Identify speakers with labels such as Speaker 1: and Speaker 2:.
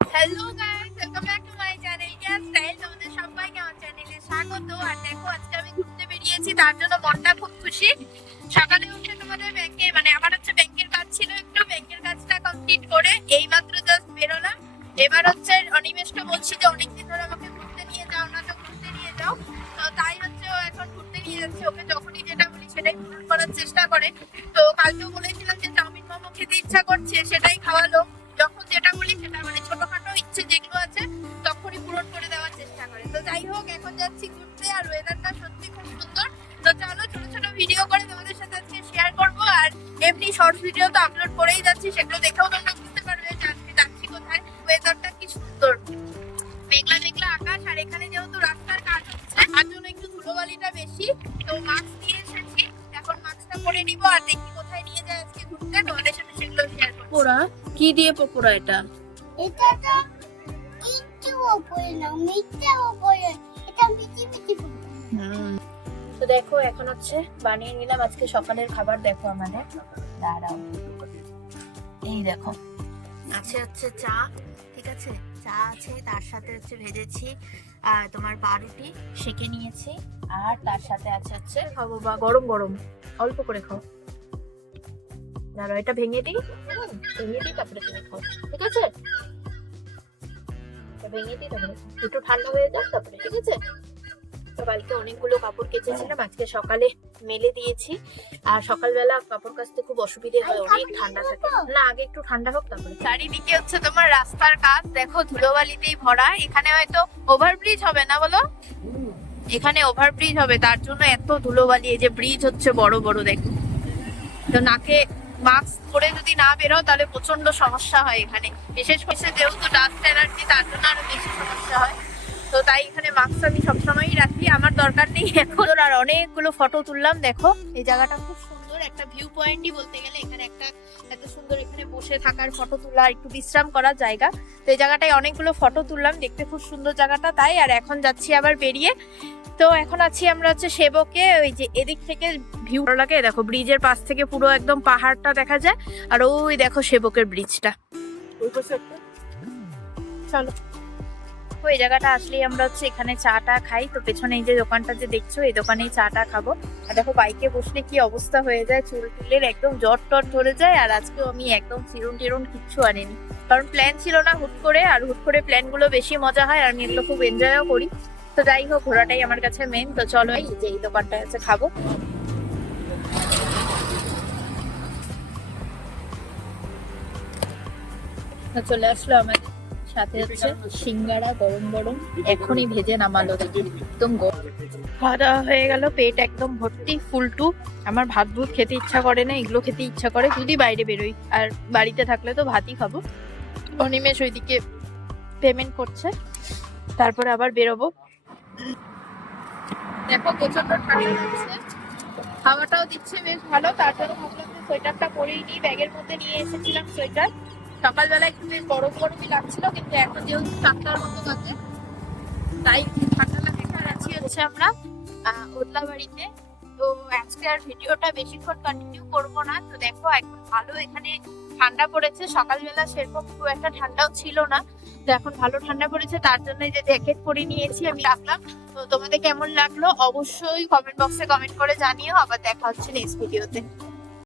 Speaker 1: Hello guys welcome back to my channel year style তোমাদের সবাইকে আমার চ্যানেলে স্বাগত। আর দেখো, আজকে আমি ঘুরতে বেরিয়েছি, তার জন্য মনটা খুব খুশি। সকালে উঠে তোমাদের ব্যাংকে মানে আমার হচ্ছে ব্যাংকের কাজ ছিল একটু, ব্যাংকের কাজটা কমপ্লিট করে এইমাত্র জাস্ট বেরোলাম। এবার হচ্ছে অনিমেষকে বলছি যে, অনেকদিন ধরে আমাকে ঘুরতে নিয়ে যাও না তো, ঘুরতে নিয়ে যাও। তো তাই হচ্ছে ও এখন ঘুরতে নিয়ে যাচ্ছে। ওকে যখনই যেটা বলি সেটাই পূরণ করার চেষ্টা করে। তো কালকেও বলেছিলাম যে, চাউমিন মোমো খেতে ইচ্ছা করছে, সেটাই খাওয়ালো। যখন যেটা বলি তো চলো ছোট ছোট ভিডিও করে তোমাদের সাথে আজকে শেয়ার করব। আর এমনি শর্টস ভিডিও তো আপলোড করেই যাচ্ছি সেগুলো দেখেও তোমরা বুঝতে পারবে যে আজকে যাচ্ছি কোথায়। ওয়েদারটা কি সুন্দর। মেঘলা মেঘলা আকাশ আর এখানে যেহেতু রাস্তার কাজ হচ্ছে তার জন্য একটু ধুলোবালিটা বেশি। তো মাস্ক নিয়ে এসেছি। এখন মাস্কটা পরে নিব আর দেখি কোথায় নিয়ে যায় আজকে ঘুরতে। তোমাদের সাথে সেগুলো শেয়ার করব
Speaker 2: পকোড়া কি দিয়ে পকোড়া এটা?
Speaker 3: এটা তো একটু ওপরে না মিথ্যা ওপরে এটা মিটি মিটি
Speaker 2: তো দেখো, এখন হচ্ছে বানিয়ে নিলাম। আজকে সকালের খাবার দেখো আমাদের। দাঁড়াও। এই দেখো। আছে হচ্ছে চা, ঠিক আছে? চা আছে, তার সাথে হচ্ছে ভেজেছি, আর তোমার পাউরুটি সেকে নিয়েছি, আর তার সাথে আছে হচ্ছে খাব বা গরম গরম, অল্প করে খাও। দাঁড়াও, এটা ভেঙে দিই। ভেঙে দিই, তারপরে তুমি খাও, ঠিক আছে? ভেঙে দিই, তারপরে একটু ঠান্ডা হয়ে যাক, তারপরে, ঠিক আছে? কালকে অনেকগুলো কাপড় কেচেছিলাম আজকে সকালে মেলে দিয়েছি। আর সকালবেলা কাপড় কাচতে খুব অসুবিধে হয় অনেক ঠান্ডা থাকে। না আগে একটু ঠান্ডা হোক তারপরে।
Speaker 1: চারিদিকে হচ্ছে তোমার রাস্তার কাজ দেখো ধুলোবালিতেই ভরা এখানে হয়তো ওভারব্রিজ হবে না বলো? এখানে ওভারব্রিজ হবে তার জন্য এত ধুলোবালি এই যে ব্রিজ হচ্ছে বড় বড় দেখো। তো নাকে মাস্ক পরে যদি না বেরো তাহলে প্রচণ্ড সমস্যা হয় এখানে। বিশেষ করে যেহেতু ডাস্ট অ্যালার্জি তার জন্য আরও বেশি সমস্যা হয়। তো তাই এখানে মাস্ক আমি সবসময়ই রাখি। আমার দরকার নেই এখন। আর অনেকগুলো ফটো তুললাম দেখো। এই জায়গাটা খুব সুন্দর একটা ভিউ পয়েন্টই বলতে গেলে এখানে একটা এত সুন্দর এখানে বসে থাকার ফটো তোলা একটু বিশ্রাম করার জায়গা। তো এই জায়গাটায় অনেকগুলো ফটো তুললাম দেখতে খুব সুন্দর জায়গাটা তাই। আর এখন যাচ্ছি আবার বেরিয়ে। তো এখন আছি আমরা হচ্ছে সেবকে ওই যে এদিক থেকে ভিউ লাগে। দেখো ব্রিজের পাশ থেকে পুরো একদম পাহাড়টা দেখা যায়। আর ওই দেখো সেবকের ব্রিজটা ওই পাশে একটা। চলো। ওই জায়গাটা আসলেই আমরা হচ্ছে এখানে চাটা খাই। তো পেছনে এই যে দোকানটা যে দেখছ, এই দোকানেই চাটা খাব। আর দেখো, বাইকে বসলে কি অবস্থা হয়ে যায়, চুল টুলের একদম জট টট ধরে যায়, আর আজকেও আমি একদম চিরুন টিরুন কিচ্ছু আনিনি। কারণ প্ল্যান ছিল না হুট করে, আর হুট করে প্ল্যানগুলো বেশি মজা হয়, আর আমি এগুলো খুব এনজয়ও করি। তো যাই হোক, ঘোরাটাই আমার কাছে মেন তো চলো, এই যে এই দোকানটা আছে খাব। চলে আসলো আমাদের। সাথে হচ্ছে সিঙ্গারা গরম গরম এখনই ভেজে নামালো। একদম গরম খাওয়া দাওয়া হয়ে গেল পেট একদম ভর্তি ফুল টু আমার ভাত ভুত খেতে ইচ্ছা করে না এগুলো খেতে ইচ্ছা করে। যদি বাইরে বেরোই আর বাড়িতে থাকলে তো ভাতই খাব। অনিমেষ ওইদিকে পেমেন্ট করছে তারপরে আবার বেরোবো। দেখো প্রচণ্ড ঠান্ডা লাগছে। হাওয়াটাও দিচ্ছে বেশ ভালো। তার জন্য ভাবলাম যে সোয়েটারটা পরেই নিই ব্যাগের মধ্যে নিয়ে এসেছিলাম সোয়েটার সকালবেলা একটু গরম গরমই লাগছিল কিন্তু এখন যেহেতু চারটার মতো বাজে তাই ঠান্ডা লাগে। আর আছি হচ্ছে আমরা আহ, ওদলাবাড়িতে তো আজকে আর ভিডিওটা বেশিক্ষণ কন্টিনিউ করব না। তো দেখো এখন ভালো এখানে ঠান্ডা পড়েছে। সকালবেলা সেরকম খুব একটা ঠান্ডাও ছিল না। তো এখন ভালো ঠান্ডা পড়েছে তার জন্য যে জ্যাকেট পরে নিয়েছি আমি রাখলাম। তো তোমাদের কেমন লাগল? অবশ্যই কমেন্ট বক্সে কমেন্ট করে জানিও। আবার দেখা হচ্ছে নেক্সট ভিডিওতে